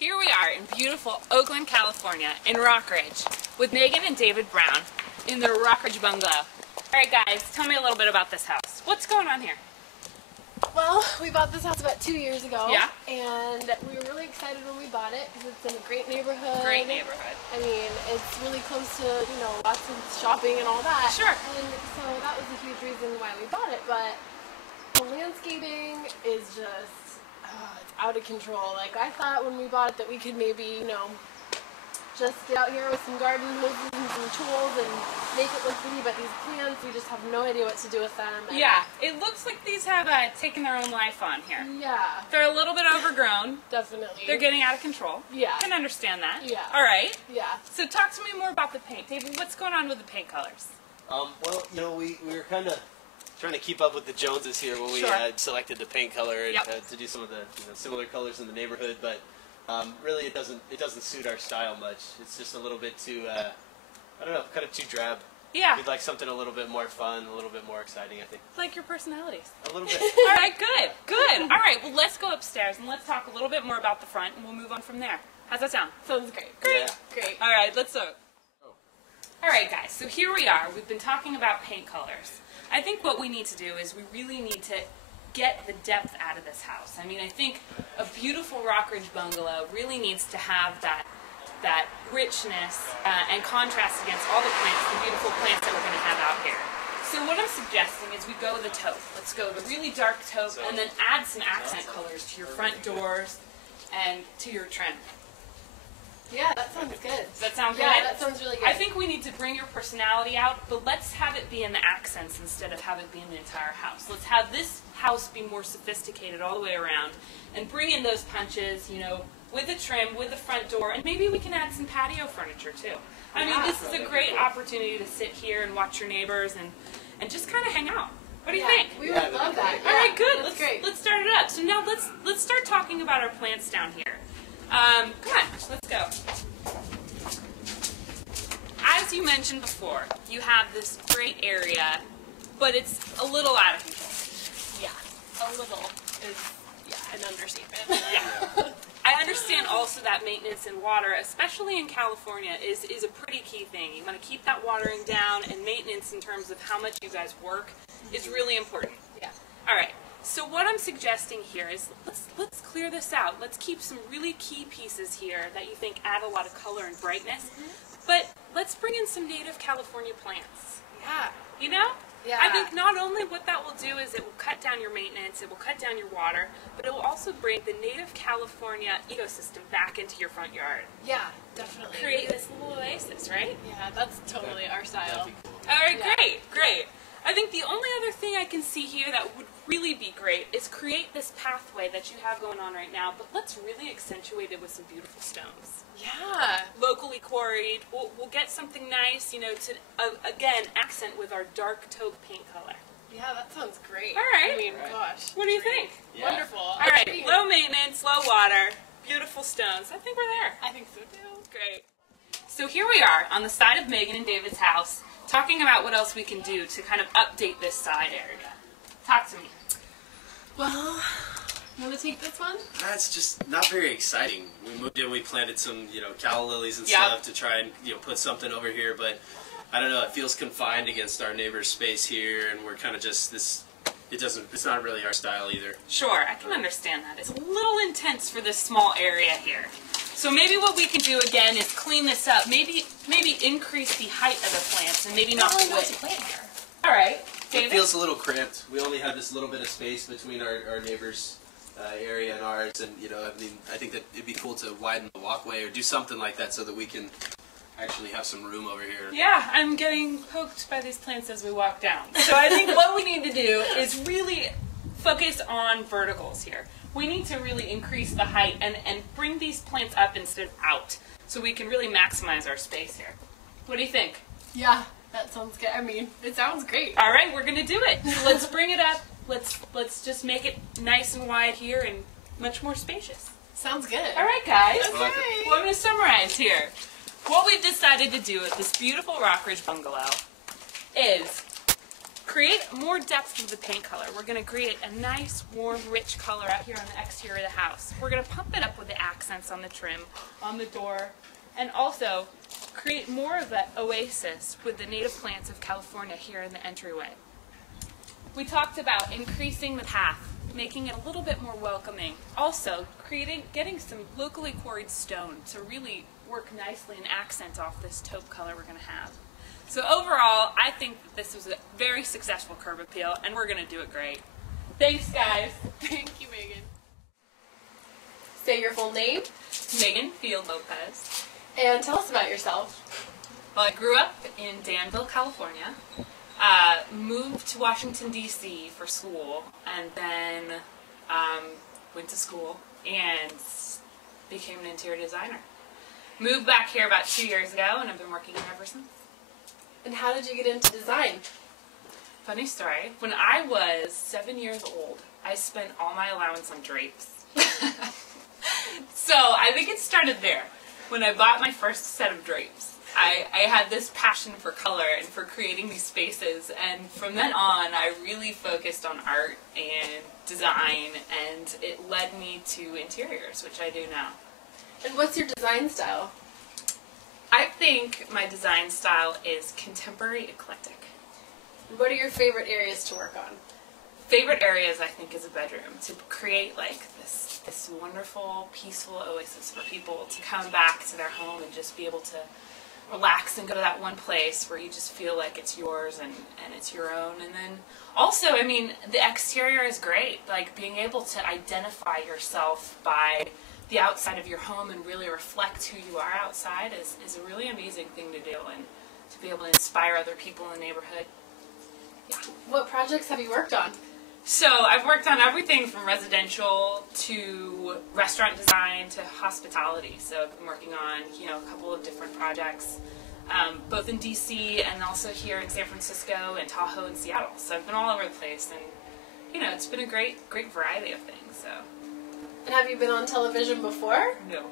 Here we are in beautiful Oakland, California, in Rockridge, with Megan and David Brown in their Rockridge bungalow. Alright guys, tell me a little bit about this house. What's going on here? Well, we bought this house about 2 years ago. Yeah. And we were really excited when we bought it because it's in a great neighborhood. Great neighborhood. I mean, it's really close to, lots of shopping and all that. Sure. And so that was a huge reason why we bought it. But the landscaping is just, it's out of control. Like, I thought when we bought it that we could maybe, just get out here with some garden hoses and some tools and make it look pretty, but these plants, we just have no idea what to do with them. And yeah, it looks like these have taken their own life on here. Yeah. They're a little bit overgrown. Definitely. They're getting out of control. Yeah. I can understand that. Yeah. Alright. Yeah. So talk to me more about the paint. David, what's going on with the paint colors? Well, we were kind of trying to keep up with the Joneses here when we selected the paint color and to do some of the similar colors in the neighborhood, but really it doesn't suit our style much. It's just a little bit too, I don't know, kind of too drab. Yeah. We'd like something a little bit more fun, a little bit more exciting, I think. Like your personalities. A little bit. Alright, good, good. Alright, well let's go upstairs and let's talk a little bit more about the front and we'll move on from there. How's that sound? Sounds great. Great. Yeah. Great. Alright, let's go. Alright guys, so here we are. We've been talking about paint colors. I think what we need to do is we really need to get the depth out of this house. I mean, I think a beautiful Rockridge bungalow really needs to have that richness and contrast against all the plants, the beautiful plants that we're going to have out here. So what I'm suggesting is we go with a taupe. Let's go with a really dark taupe and then add some accent colors to your front doors and to your trim. Yeah, that sounds good. Does that sound good? Yeah, that sounds really good. I think we need to bring your personality out, but let's have it be in the accents instead of have it be in the entire house. Let's have this house be more sophisticated all the way around and bring in those punches, with the trim, with the front door, and maybe we can add some patio furniture too. I mean, this is a great opportunity to sit here and watch your neighbors and just kind of hang out. What do you think? We would love that. All right, good. That's great. Let's start it up. So now let's start talking about our plants down here. Come on, let's go. As you mentioned before, you have this great area, but it's a little out of control. Yeah, a little is, an understatement. Yeah. I understand also that maintenance and water, especially in California, is a pretty key thing. You want to keep that watering down, and maintenance in terms of how much you guys work is really important. Yeah. All right. So what I'm suggesting here is let's clear this out. Let's keep some really key pieces here that you think add a lot of color and brightness. But let's bring in some native California plants. Yeah. Yeah. I think not only what that will do is it will cut down your maintenance, it will cut down your water, but it will also bring the native California ecosystem back into your front yard. Yeah, definitely. Create this little oasis, right? Yeah, that's totally our style. All right, great. I think the only other thing I can see here that would really be great is create this pathway that you have going on right now, but let's really accentuate it with some beautiful stones. Yeah. Locally quarried. We'll get something nice, to, again, accent with our dark taupe paint color. Yeah, that sounds great. All right. I mean, gosh. What do you think? Yeah. Wonderful. All right, low maintenance, low water, beautiful stones. I think we're there. I think so too. Great. So here we are on the side of Megan and David's house, talking about what else we can do to kind of update this side area. Talk to me. Well, you want to take this one? That's just not very exciting. We moved in, we planted some, calla lilies and Yep. stuff to try and, put something over here, but I don't know, it feels confined against our neighbor's space here, and we're kind of just it's not really our style either. Sure, I can understand that. It's a little intense for this small area here. So maybe what we can do again is clean this up. Maybe increase the height of the plants and maybe not the width. Plant here. All right, David. It feels a little cramped. We only have this little bit of space between our neighbor's area and ours, and I think that it'd be cool to widen the walkway or do something like that so that we can actually have some room over here. Yeah, I'm getting poked by these plants as we walk down. So I think what we need to do is really focus on verticals here. We need to really increase the height and bring these plants up instead of out so we can really maximize our space here. What do you think? Yeah, that sounds good. I mean, it sounds great. All right, we're going to do it. So let's bring it up. Let's just make it nice and wide here and much more spacious. Sounds good. All right, guys. Okay. Well, I'm going to summarize here. What we've decided to do with this beautiful Rockridge bungalow is create more depth of the paint color. We're going to create a nice, warm, rich color out here on the exterior of the house. We're going to pump it up with the accents on the trim, on the door, and also create more of that oasis with the native plants of California here in the entryway. We talked about increasing the path, making it a little bit more welcoming. Also, getting some locally quarried stone to really work nicely and accent off this taupe color we're going to have. So overall, I think that this was a very successful curb appeal, and we're going to do it great. Thanks, guys. Thank you, Megan. Say your full name. Megan Field Lopez. And tell us about yourself. Well, I grew up in Danville, California. Moved to Washington, D.C. for school, and then went to school and became an interior designer. Moved back here about 2 years ago, and I've been working here ever since. And how did you get into design? Funny story. When I was 7 years old, I spent all my allowance on drapes. So I think it started there. When I bought my first set of drapes, I had this passion for color and for creating these spaces, and from then on I really focused on art and design, and it led me to interiors, which I do now. And what's your design style? I think my design style is contemporary eclectic. What are your favorite areas to work on? Favorite areas, I think, is a bedroom, to create like this wonderful, peaceful oasis for people to come back to their home and just be able to relax and go to that one place where you just feel like it's yours and it's your own. And then also, I mean, the exterior is great. Like being able to identify yourself by the outside of your home and really reflect who you are outside is a really amazing thing to do, and to be able to inspire other people in the neighborhood. Yeah. What projects have you worked on? So I've worked on everything from residential to restaurant design to hospitality. So I've been working on, a couple of different projects, both in DC and also here in San Francisco and Tahoe and Seattle. So I've been all over the place, and it's been a great variety of things. So. And have you been on television before? No.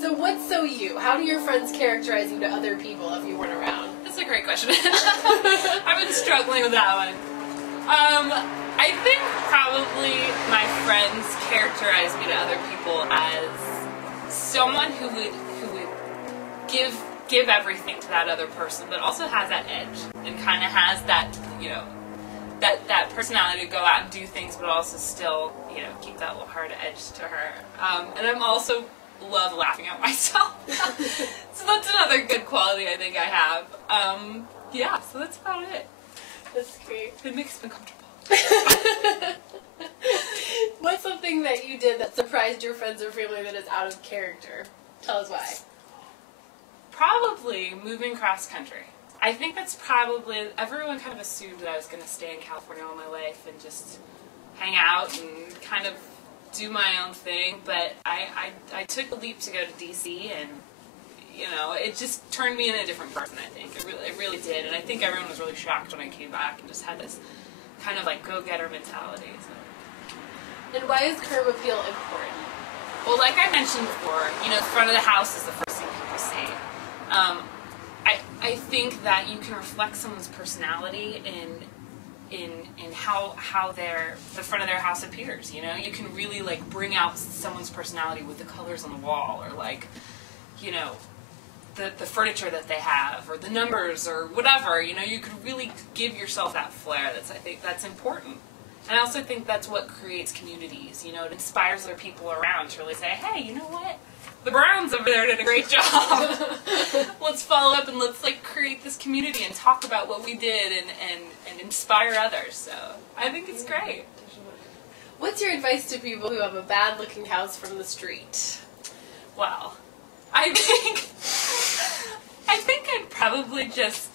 So what's so you? How do your friends characterize you to other people if you weren't around? That's a great question. I've been struggling with that one. I think probably my friends characterize me to other people as someone who would give everything to that other person, but also has that edge and kind of has that that personality to go out and do things, but also still keep that little hard edge to her. And I'm also love laughing at myself. So that's another good quality I think I have. Yeah, so that's about it. That's great. It makes me comfortable. What's something that you did that surprised your friends or family that is out of character? Tell us why. Probably moving cross country. I think that's probably, everyone kind of assumed that I was going to stay in California all my life and just hang out and kind of do my own thing, but I took a leap to go to DC, and it just turned me into a different person. I think it really did, and I think everyone was really shocked when I came back and just had this kind of like go-getter mentality. So. And why is curb appeal important? Well, like I mentioned before, the front of the house is the first thing people see. I think that you can reflect someone's personality in how the front of their house appears. You can really like bring out someone's personality with the colors on the wall, or like the furniture that they have, or the numbers, or whatever. You could really give yourself that flair. I think that's important. And I also think that's what creates communities. It inspires other people around to really say, hey, you know what? The Browns over there did a great job. Let's follow up and let's create this community and talk about what we did and inspire others. So I think it's great. What's your advice to people who have a bad looking house from the street? Well, I think I'd probably just,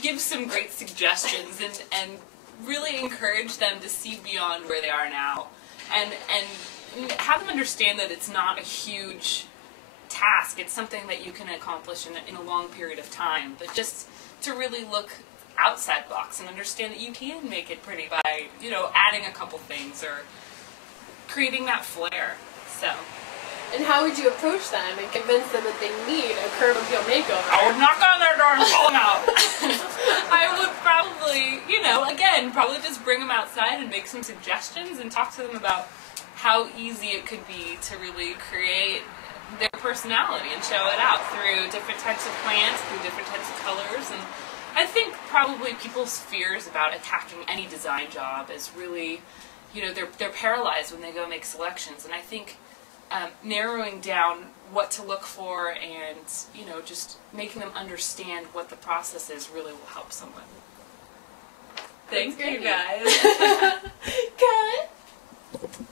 give some great suggestions and really encourage them to see beyond where they are now, and have them understand that it's not a huge task. It's something that you can accomplish in a long period of time, but just to really look outside the box and understand that you can make it pretty by, adding a couple things or creating that flair. So. And how would you approach them and convince them that they need a curb appeal makeover? I would knock on their door and call them out. I would probably, you know, again, probably just bring them outside and make some suggestions and talk to them about how easy it could be to really create their personality and show it out through different types of plants, through different types of colors. And I think probably people's fears about attacking any design job is really, you know, they're paralyzed when they go make selections. And I think narrowing down what to look for and, you know, just making them understand what the process is really will help someone. Thank you, guys. Good.